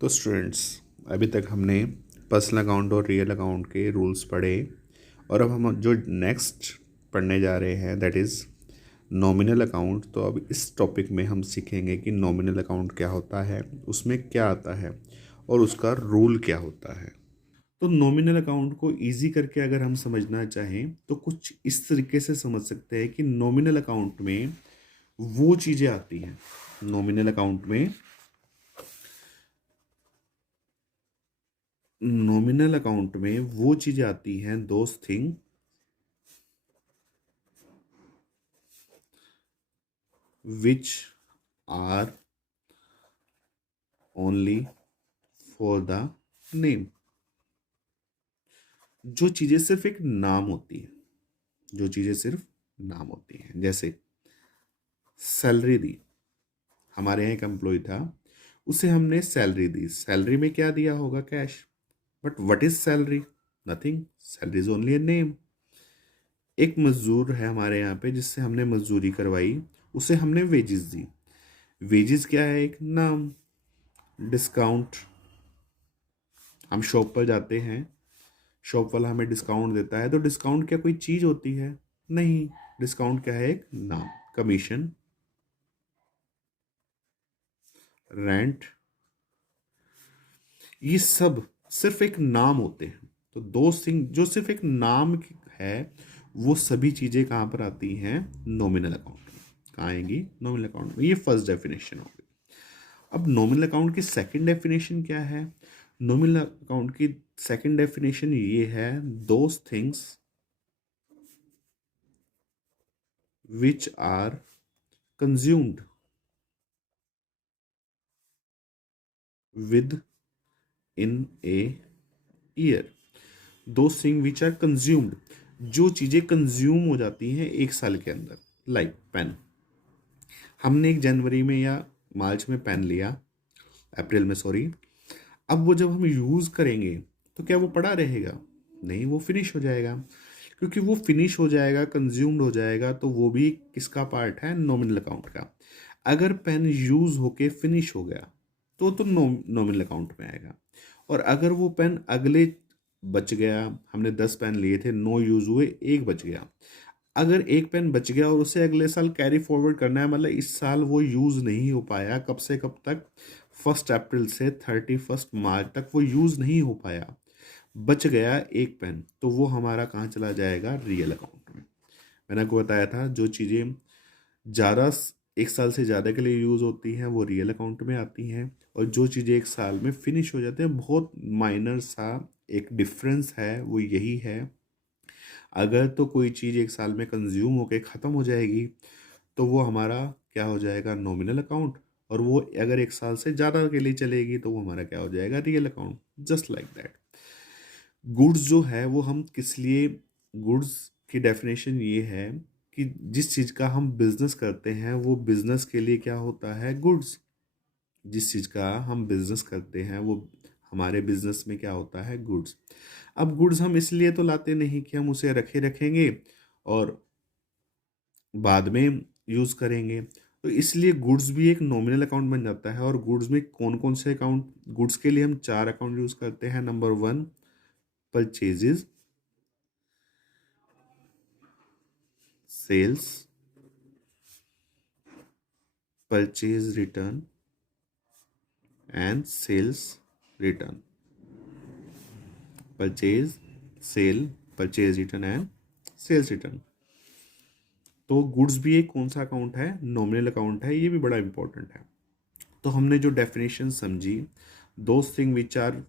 तो स्टूडेंट्स, अभी तक हमने पर्सनल अकाउंट और रियल अकाउंट के रूल्स पढ़े और अब हम जो नेक्स्ट पढ़ने जा रहे हैं दैट इज़ नॉमिनल अकाउंट। तो अब इस टॉपिक में हम सीखेंगे कि नॉमिनल अकाउंट क्या होता है, उसमें क्या आता है और उसका रूल क्या होता है। तो नॉमिनल अकाउंट को इजी करके अगर हम समझना चाहें तो कुछ इस तरीके से समझ सकते हैं कि नॉमिनल अकाउंट में वो चीज़ें आती हैं। नॉमिनल अकाउंट में नॉमिनल अकाउंट में वो चीजें आती हैं, those thing which are only for the name. जो चीजें सिर्फ एक नाम होती है, जो चीजें सिर्फ नाम होती हैं, जैसे सैलरी दी। हमारे यहाँ एक एम्प्लॉय था, उसे हमने सैलरी दी। सैलरी में क्या दिया होगा? Cash. But what is salary? Nothing. Salary is only a name. एक मजदूर है हमारे यहाँ पे जिससे हमने मजदूरी करवाई, उसे हमने वेजेस दी। वेजेस क्या है? एक नाम। डिस्काउंट, हम शॉप पर जाते हैं, शॉप वाला हमें डिस्काउंट देता है, तो डिस्काउंट क्या कोई चीज होती है? नहीं। डिस्काउंट क्या है? एक नाम। कमीशन, रेंट, ये सब सिर्फ एक नाम होते हैं। तो दो थिंग जो सिर्फ एक नाम है, वो सभी चीजें कहाँ पर आती हैं? नॉमिनल अकाउंट में। कहाँ आएंगी? नॉमिनल अकाउंट में। ये फर्स्ट डेफिनेशन होगी। अब नॉमिनल अकाउंट की सेकंड डेफिनेशन क्या है? नॉमिनल अकाउंट की सेकंड डेफिनेशन ये है, those things which are consumed with in a year। दो थिंग विच आर कंज्यूम्ड, जो चीजें कंज्यूम हो जाती हैं एक साल के अंदर। लाइक पेन, हमने एक जनवरी में या मार्च में पेन लिया, अप्रैल में सॉरी। अब वो जब हम यूज करेंगे तो क्या वो पड़ा रहेगा? नहीं, वो फिनिश हो जाएगा। क्योंकि वो फिनिश हो जाएगा, कंज्यूम्ड हो जाएगा, तो वो भी किसका पार्ट है? नॉमिनल अकाउंट का। अगर पेन यूज होके फिनिश हो गया तो नॉमिनल अकाउंट में आएगा। और अगर वो पेन अगले बच गया, हमने 10 पेन लिए थे, 9 यूज हुए, एक बच गया। अगर एक पेन बच गया और उसे अगले साल कैरी फॉरवर्ड करना है, मतलब इस साल वो यूज नहीं हो पाया, कब से कब तक? 1 अप्रैल से 31 मार्च तक वो यूज नहीं हो पाया, बच गया एक पेन, तो वो हमारा कहाँ चला जाएगा? रियल अकाउंट में। मैंने आपको बताया था जो चीज़ें ज़्यादा एक साल से ज़्यादा के लिए यूज़ होती हैं वो रियल अकाउंट में आती हैं, और जो चीज़ें एक साल में फिनिश हो जाते हैं, बहुत माइनर सा एक डिफरेंस है, वो यही है। अगर तो कोई चीज़ एक साल में कंज्यूम होके ख़त्म हो जाएगी तो वो हमारा क्या हो जाएगा? Nominal account. और वो अगर एक साल से ज़्यादा के लिए चलेगी तो वो हमारा क्या हो जाएगा? Real account. Just like that. Goods जो है वो हम किस लिए, गुड्स की डेफिनेशन ये है कि जिस चीज़ का हम बिजनेस करते हैं वो बिजनेस के लिए क्या होता है? गुड्स। जिस चीज़ का हम बिजनेस करते हैं वो हमारे बिजनेस में क्या होता है? गुड्स। अब गुड्स हम इसलिए तो लाते नहीं कि हम उसे रखे रखेंगे और बाद में यूज़ करेंगे। तो इसलिए गुड्स भी एक नॉमिनल अकाउंट बन जाता है। और गुड्स में कौन कौन से अकाउंट? गुड्स के लिए हम 4 अकाउंट यूज़ करते हैं। Number 1, purchases, sales, purchase return and sales return. Purchase, sale, purchase return and sales return. तो गुड्स भी एक कौन सा अकाउंट है? नॉमिनल अकाउंट है। ये भी बड़ा इंपॉर्टेंट है। तो हमने जो डेफिनेशन समझी, those thing which are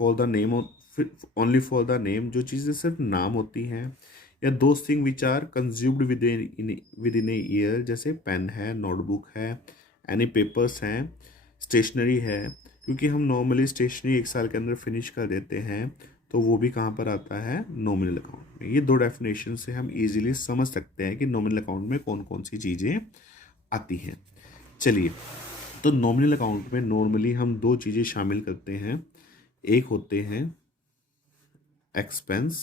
for the name only for the name, जो चीज़ें सिर्फ नाम होती हैं, या those thing which are consumed within a year, जैसे पेन है, नोटबुक है, एनी पेपर्स हैं, स्टेशनरी है। क्योंकि हम नॉर्मली स्टेशनरी एक साल के अंदर फिनिश कर देते हैं, तो वो भी कहाँ पर आता है? नॉमिनल अकाउंट में। ये दो डेफिनेशन से हम इजीली समझ सकते हैं कि नॉमिनल अकाउंट में कौन कौन सी चीज़ें आती हैं। चलिए, तो नॉमिनल अकाउंट में नॉर्मली हम दो चीज़ें शामिल करते हैं। एक होते हैं एक्सपेंस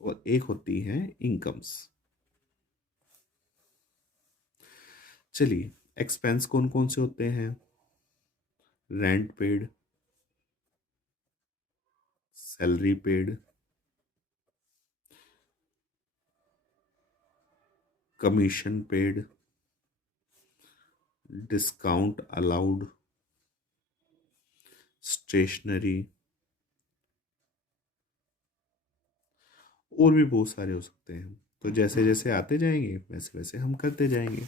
और एक होती हैं इनकम्स। चलिए, एक्सपेंस कौन कौन से होते हैं? Rent paid, salary paid, commission paid, discount allowed, stationery, और भी बहुत सारे हो सकते हैं। तो जैसे जैसे आते जाएंगे वैसे वैसे हम करते जाएंगे।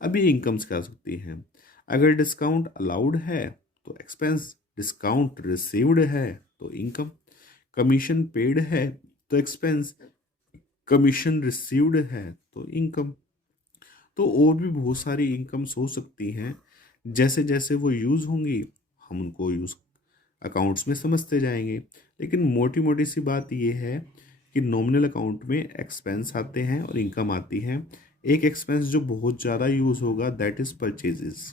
अभी इनकम्स क्या हो सकती हैं? अगर डिस्काउंट अलाउड है तो एक्सपेंस, डिस्काउंट रिसीव्ड है तो इनकम, कमीशन पेड है तो एक्सपेंस, कमीशन रिसीव्ड है तो इनकम। तो और भी बहुत सारी इनकम्स हो सकती हैं। जैसे जैसे वो यूज़ होंगी हम उनको यूज़ अकाउंट्स में समझते जाएंगे। लेकिन मोटी मोटी सी बात ये है कि नॉमिनल अकाउंट में एक्सपेंस आते हैं और इनकम आती है। एक एक्सपेंस जो बहुत ज़्यादा यूज़ होगा दैट इज़ परचेजेस।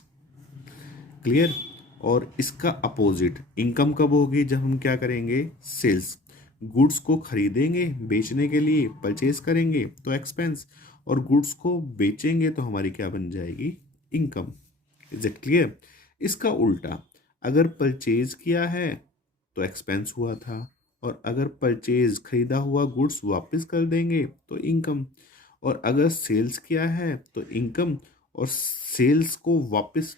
क्लियर? और इसका अपोजिट इनकम कब होगी? जब हम क्या करेंगे? सेल्स, गुड्स को खरीदेंगे बेचने के लिए, परचेज करेंगे तो एक्सपेंस, और गुड्स को बेचेंगे तो हमारी क्या बन जाएगी? इनकम। Is it clear? इसका उल्टा, अगर परचेज किया है तो एक्सपेंस हुआ था, और अगर परचेज खरीदा हुआ गुड्स वापस कर देंगे तो इनकम, और अगर सेल्स किया है तो इनकम, और सेल्स को वापस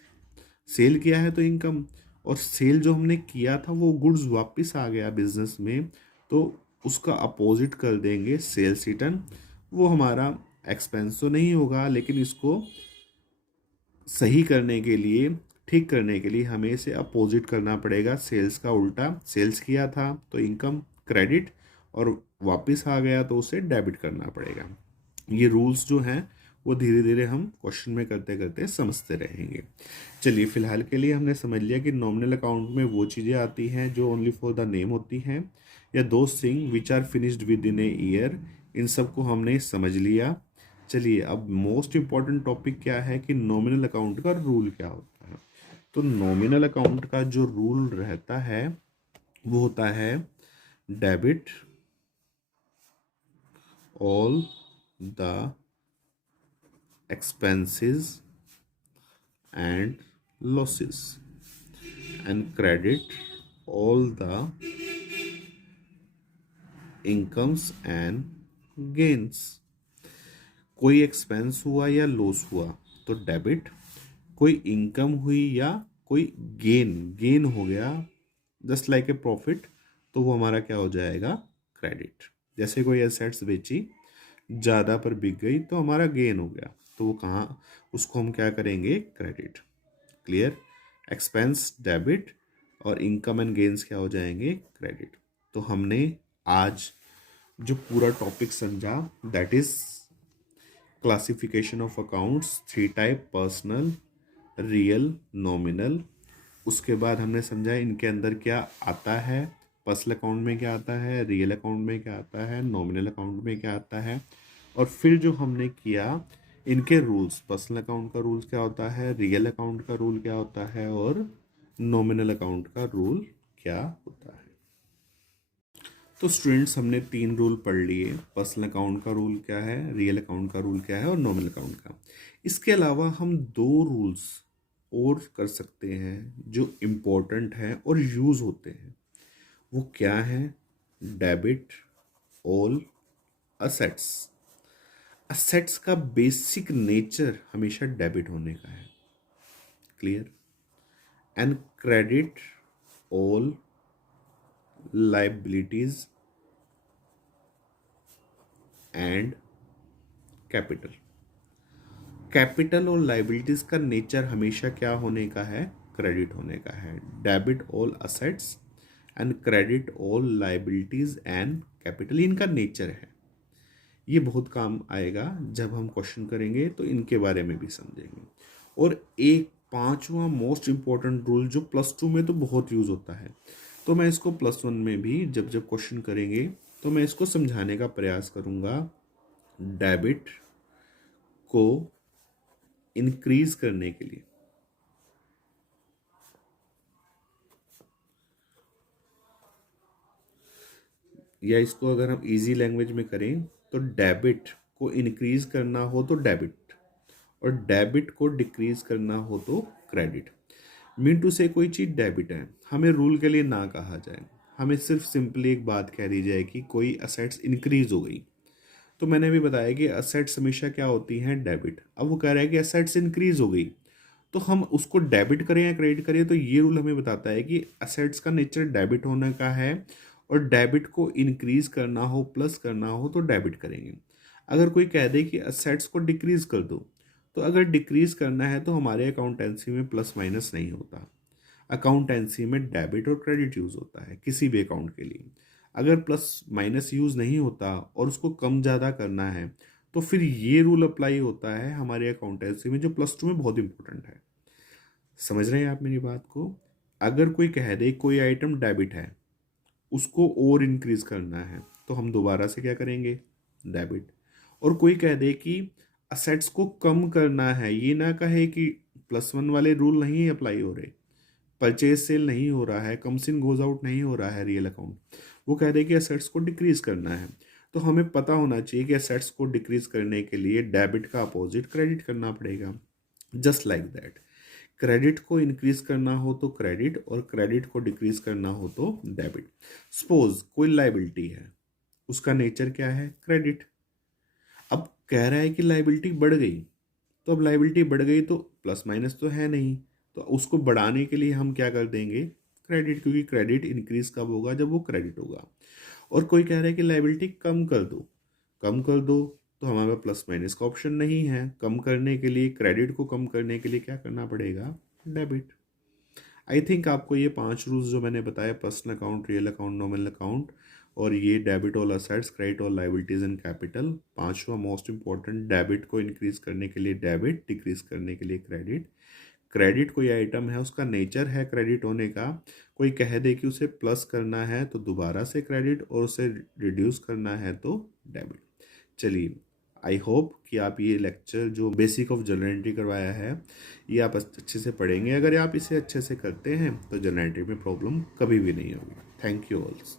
सेल किया है तो इनकम, और सेल जो हमने किया था वो गुड्स वापस आ गया बिजनेस में तो उसका अपोजिट कर देंगे सेल्स रिटर्न। वो हमारा एक्सपेंस तो नहीं होगा, लेकिन इसको सही करने के लिए, ठीक करने के लिए हमें इसे अपोजिट करना पड़ेगा, सेल्स का उल्टा। सेल्स किया था तो इनकम क्रेडिट, और वापस आ गया तो उसे डेबिट करना पड़ेगा। ये रूल्स जो हैं वो धीरे धीरे हम क्वेश्चन में करते करते समझते रहेंगे। चलिए फिलहाल के लिए हमने समझ लिया कि नॉमिनल अकाउंट में वो चीज़ें आती हैं जो ओनली फॉर द नेम होती हैं, या दो thing which are finished within a year. इन सब को हमने समझ लिया। चलिए अब मोस्ट इम्पॉर्टेंट टॉपिक क्या है कि नॉमिनल अकाउंट का रूल क्या होता है। तो नॉमिनल अकाउंट का जो रूल रहता है वो होता है debit all the expenses and losses and credit all the incomes and gains। कोई एक्सपेंस हुआ या लॉस हुआ तो डेबिट, कोई इनकम हुई या कोई गेन गेन हो गया जस्ट लाइक ए प्रॉफिट तो वो हमारा क्या हो जाएगा? क्रेडिट। जैसे कोई एसेट्स बेची, ज़्यादा पर बिक गई तो हमारा गेन हो गया, तो वो कहाँ, उसको हम क्या करेंगे? क्रेडिट। क्लियर? एक्सपेंस डेबिट और इनकम एंड गेन्स क्या हो जाएंगे? क्रेडिट। तो हमने आज जो पूरा टॉपिक समझा that is classification of accounts, three type, personal, real, nominal. उसके बाद हमने समझा इनके अंदर क्या आता है, पर्सनल अकाउंट में क्या आता है, रियल अकाउंट में क्या आता है, नॉमिनल अकाउंट में क्या आता है। और फिर जो हमने किया इनके रूल्स, पर्सनल अकाउंट का रूल्स क्या होता है, रियल अकाउंट का रूल क्या होता है, और नॉमिनल अकाउंट का रूल क्या होता है। तो स्टूडेंट्स हमने तीन रूल पढ़ लिए, पर्सनल अकाउंट का रूल क्या है, रियल अकाउंट का रूल क्या है, और नॉमिनल अकाउंट का। इसके अलावा हम दो रूल्स और कर सकते हैं जो इम्पोर्टेंट हैं और यूज़ होते हैं। वो क्या है? Debit all assets. असेट्स का बेसिक नेचर हमेशा डेबिट होने का है। Clear? And credit all liabilities and capital. Capital और लाइबिलिटीज का नेचर हमेशा क्या होने का है? क्रेडिट होने का है। Debit all assets and credit all liabilities and capital, इनका नेचर है। ये बहुत काम आएगा जब हम क्वेश्चन करेंगे तो इनके बारे में भी समझेंगे। और एक पांचवा मोस्ट इंपॉर्टेंट रूल जो +2 में तो बहुत यूज होता है, तो मैं इसको +1 में भी जब जब क्वेश्चन करेंगे तो मैं इसको समझाने का प्रयास करूंगा। डेबिट को इंक्रीज करने के लिए, या इसको अगर हम इजी लैंग्वेज में करें तो डेबिट को इंक्रीज करना हो तो डेबिट, और डेबिट को डिक्रीज करना हो तो क्रेडिट। मीन टू से कोई चीज़ डेबिट है, हमें रूल के लिए ना कहा जाए, हमें सिर्फ सिंपली एक बात कह दी जाए कि कोई असेट्स इंक्रीज हो गई। तो मैंने भी बताया कि असेट्स हमेशा क्या होती हैं, डेबिट। अब वो कह रहा है कि असेट्स इंक्रीज हो गई, तो हम उसको डेबिट करें या क्रेडिट करें, तो ये रूल हमें बताता है कि असेट्स का नेचर डेबिट होने का है, और डेबिट को इंक्रीज करना हो, प्लस करना हो तो डेबिट करेंगे। अगर कोई कह दे कि असेट्स को डिक्रीज कर दो, तो अगर डिक्रीज करना है तो हमारे अकाउंटेंसी में प्लस माइनस नहीं होता, अकाउंटेंसी में डेबिट और क्रेडिट यूज होता है किसी भी अकाउंट के लिए। अगर प्लस माइनस यूज नहीं होता और उसको कम ज़्यादा करना है, तो फिर ये रूल अप्लाई होता है हमारे अकाउंटेंसी में, जो +2 में बहुत इंपॉर्टेंट है। समझ रहे हैं आप मेरी बात को? अगर कोई कह दे कोई आइटम डेबिट है, उसको और इंक्रीज करना है, तो हम दोबारा से क्या करेंगे, डेबिट। और कोई कह दे कि असेट्स को कम करना है, ये ना कहे कि +1 वाले रूल नहीं अप्लाई हो रहे, परचेज सेल नहीं हो रहा है, कम्स इन गोज आउट नहीं हो रहा है रियल अकाउंट, वो कह दे कि असेट्स को डिक्रीज करना है, तो हमें पता होना चाहिए कि असेट्स को डिक्रीज करने के लिए डेबिट का अपोजिट क्रेडिट करना पड़ेगा। जस्ट लाइक दैट, क्रेडिट को इंक्रीज करना हो तो क्रेडिट, और क्रेडिट को डिक्रीज करना हो तो डेबिट। सपोज कोई लाइबिलिटी है, उसका नेचर क्या है, क्रेडिट। अब कह रहा है कि लाइबिलिटी बढ़ गई, तो अब लाइबिलिटी बढ़ गई तो प्लस माइनस तो है नहीं, तो उसको बढ़ाने के लिए हम क्या कर देंगे, क्रेडिट, क्योंकि क्रेडिट इंक्रीज कब होगा, जब वो क्रेडिट होगा। और कोई कह रहा है कि लाइबिलिटी कम कर दो, कम कर दो, तो हमारे पास प्लस माइनस का ऑप्शन नहीं है, कम करने के लिए, क्रेडिट को कम करने के लिए क्या करना पड़ेगा, डेबिट। आई थिंक आपको ये 5 रूल्स जो मैंने बताया, personal account, real account, nominal account, और ये debit all assets, credit all liabilities and capital, पांचवा मोस्ट इंपॉर्टेंट, डेबिट को इंक्रीज करने के लिए डेबिट, डिक्रीज करने के लिए क्रेडिट। क्रेडिट कोई आइटम है, उसका नेचर है क्रेडिट होने का, कोई कह दे कि उसे प्लस करना है तो दोबारा से क्रेडिट, और उसे रिड्यूस करना है तो डेबिट। चलिए, आई होप कि आप ये लेक्चर जो बेसिक ऑफ जनरल एंट्री करवाया है, ये आप अच्छे से पढ़ेंगे। अगर आप इसे अच्छे से करते हैं तो जनरल एंट्री में प्रॉब्लम कभी भी नहीं होगी। Thank you ऑल्स।